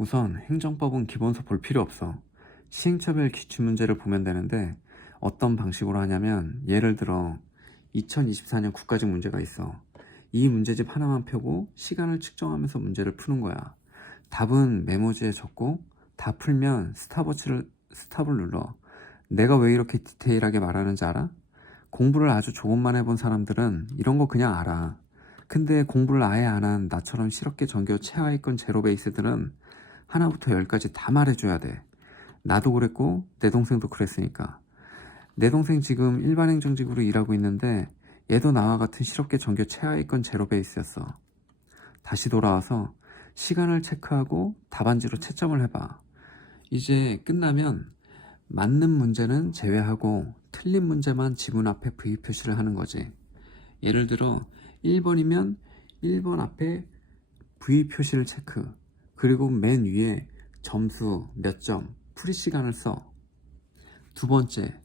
우선 행정법은 기본서 볼 필요 없어. 시행처별 기출문제를 보면 되는데 어떤 방식으로 하냐면 예를 들어 2024년 국가직 문제가 있어. 이 문제집 하나만 펴고 시간을 측정하면서 문제를 푸는 거야. 답은 메모지에 적고 다 풀면 스탑을 눌러. 내가 왜 이렇게 디테일하게 말하는지 알아? 공부를 아주 조금만 해본 사람들은 이런 거 그냥 알아. 근데 공부를 아예 안 한 나처럼 실업계 전교 최하위권 제로 베이스들은 하나부터 열까지 다 말해줘야 돼. 나도 그랬고 내 동생도 그랬으니까. 내 동생 지금 일반행정직으로 일하고 있는데 얘도 나와 같은 실업계 전교 최하위권 제로 베이스였어. 다시 돌아와서 시간을 체크하고 답안지로 채점을 해봐. 이제 끝나면 맞는 문제는 제외하고 틀린 문제만 지문 앞에 V 표시를 하는 거지. 예를 들어 1번이면 1번 앞에 V 표시를 체크, 그리고 맨 위에 점수 몇 점, 풀이 시간을 써. 두 번째,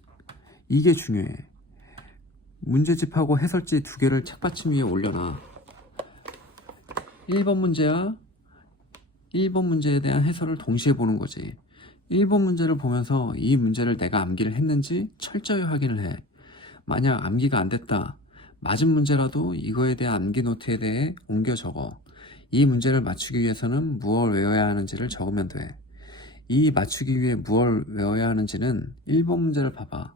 이게 중요해. 문제집하고 해설지 두 개를 책받침 위에 올려놔. 1번 문제야 1번 문제에 대한 해설을 동시에 보는 거지. 1번 문제를 보면서 이 문제를 내가 암기를 했는지 철저히 확인을 해. 만약 암기가 안 됐다, 맞은 문제라도 이거에 대한 암기 노트에 대해 옮겨 적어. 이 문제를 맞추기 위해서는 무엇을 외워야 하는지를 적으면 돼. 이 맞추기 위해 무엇을 외워야 하는지는 1번 문제를 봐봐.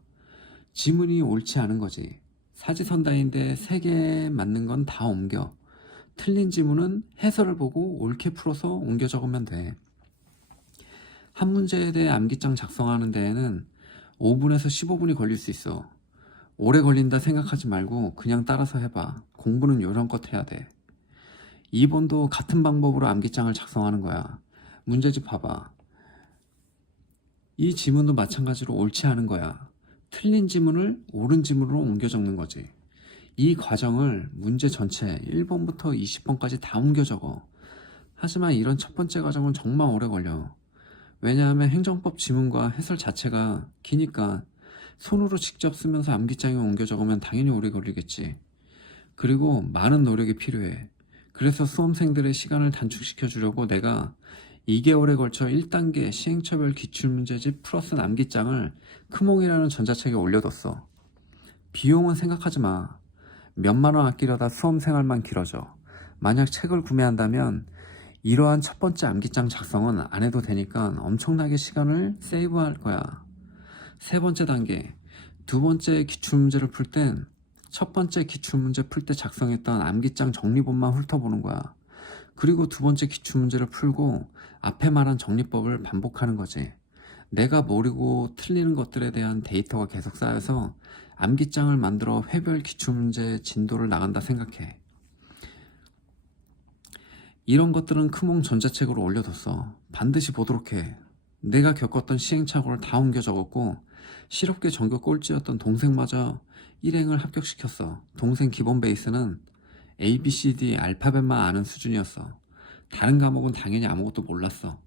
지문이 옳지 않은 거지. 사지선다인데 3개 맞는 건 다 옮겨. 틀린 지문은 해설을 보고 옳게 풀어서 옮겨 적으면 돼. 한 문제에 대해 암기장 작성하는 데에는 5분에서 15분이 걸릴 수 있어. 오래 걸린다 생각하지 말고 그냥 따라서 해봐. 공부는 요령껏 해야 돼. 2번도 같은 방법으로 암기장을 작성하는 거야. 문제집 봐봐. 이 지문도 마찬가지로 옳지 않은 거야. 틀린 지문을 옳은 지문으로 옮겨 적는 거지. 이 과정을 문제 전체 1번부터 20번까지 다 옮겨 적어. 하지만 이런 첫 번째 과정은 정말 오래 걸려. 왜냐하면 행정법 지문과 해설 자체가 기니까 손으로 직접 쓰면서 암기장에 옮겨 적으면 당연히 오래 걸리겠지. 그리고 많은 노력이 필요해. 그래서 수험생들의 시간을 단축시켜 주려고 내가 2개월에 걸쳐 1단계 시행처별 기출문제집 플러스 암기장을 크몽이라는 전자책에 올려뒀어. 비용은 생각하지 마. 몇만 원 아끼려다 수험생활만 길어져. 만약 책을 구매한다면 이러한 첫 번째 암기장 작성은 안 해도 되니까 엄청나게 시간을 세이브할 거야. 세 번째 단계, 두 번째 기출문제를 풀 땐 첫 번째 기출문제 풀 때 작성했던 암기장 정리본만 훑어보는 거야. 그리고 두 번째 기출문제를 풀고 앞에 말한 정리법을 반복하는 거지. 내가 모르고 틀리는 것들에 대한 데이터가 계속 쌓여서 암기장을 만들어 회별 기출문제 진도를 나간다 생각해. 이런 것들은 크몽 전자책으로 올려뒀어. 반드시 보도록 해. 내가 겪었던 시행착오를 다 옮겨 적었고 실업계 전교 꼴찌였던 동생마저 일행을 합격시켰어. 동생 기본 베이스는 A, B, C, D 알파벳만 아는 수준이었어. 다른 과목은 당연히 아무것도 몰랐어.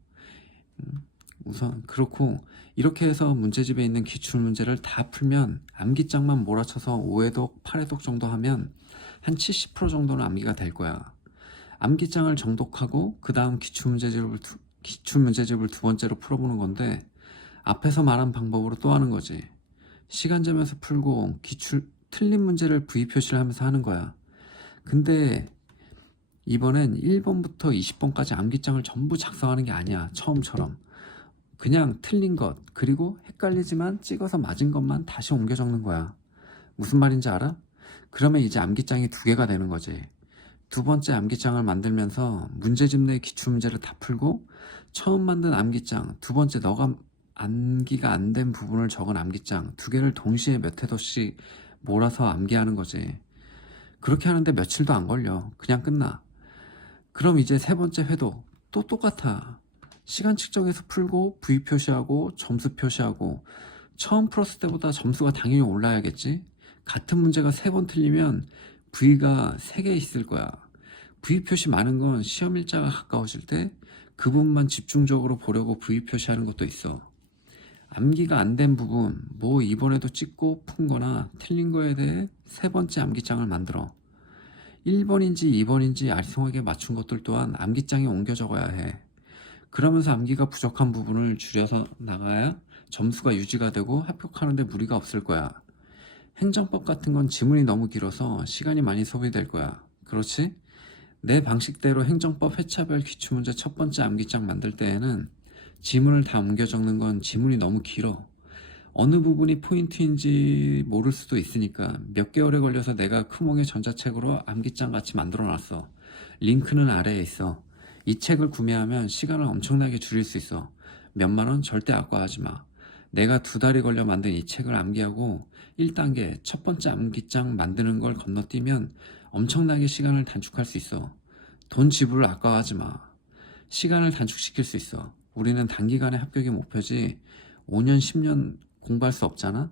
우선 그렇고 이렇게 해서 문제집에 있는 기출문제를 다 풀면 암기장만 몰아쳐서 5회독, 8회독 정도 하면 한 70% 정도는 암기가 될 거야. 암기장을 정독하고 그 다음 기출문제집을 두 번째로 풀어보는 건데 앞에서 말한 방법으로 또 하는 거지. 시간 재면서 풀고 틀린 문제를 V 표시를 하면서 하는 거야. 근데 이번엔 1번부터 20번까지 암기장을 전부 작성하는 게 아니야. 처음처럼. 그냥 틀린 것, 그리고 헷갈리지만 찍어서 맞은 것만 다시 옮겨 적는 거야. 무슨 말인지 알아? 그러면 이제 암기장이 2개가 되는 거지. 두 번째 암기장을 만들면서 문제집 내 기출문제를 다 풀고 처음 만든 암기장, 두 번째 너가 암기가 안 된 부분을 적은 암기장 2개를 동시에 몇 회도씩 몰아서 암기하는 거지. 그렇게 하는데 며칠도 안 걸려. 그냥 끝나. 그럼 이제 세 번째 회도 또 똑같아. 시간 측정해서 풀고 V 표시하고 점수 표시하고 처음 풀었을 때보다 점수가 당연히 올라야겠지. 같은 문제가 3번 틀리면 V가 3개 있을 거야. V 표시 많은 건 시험 일자가 가까워질 때 그 부분만 집중적으로 보려고 V 표시하는 것도 있어. 암기가 안 된 부분, 뭐 이번에도 찍고 푼 거나 틀린 거에 대해 세 번째 암기장을 만들어. 1번인지 2번인지 알쏭하게 맞춘 것들 또한 암기장에 옮겨 적어야 해. 그러면서 암기가 부족한 부분을 줄여서 나가야 점수가 유지가 되고 합격하는데 무리가 없을 거야. 행정법 같은 건 지문이 너무 길어서 시간이 많이 소비될 거야. 그렇지? 내 방식대로 행정법 회차별 기출문제 첫 번째 암기장 만들 때에는 지문을 다 옮겨 적는 건 지문이 너무 길어. 어느 부분이 포인트인지 모를 수도 있으니까 몇 개월에 걸려서 내가 크몽의 전자책으로 암기장 같이 만들어 놨어. 링크는 아래에 있어. 이 책을 구매하면 시간을 엄청나게 줄일 수 있어. 몇만 원 절대 아까워하지 마. 내가 2달이 걸려 만든 이 책을 암기하고 1단계 첫 번째 암기장 만드는 걸 건너뛰면 엄청나게 시간을 단축할 수 있어. 돈 지불을 아까워하지 마. 시간을 단축시킬 수 있어. 우리는 단기간에 합격이 목표지 5년, 10년 공부할 수 없잖아?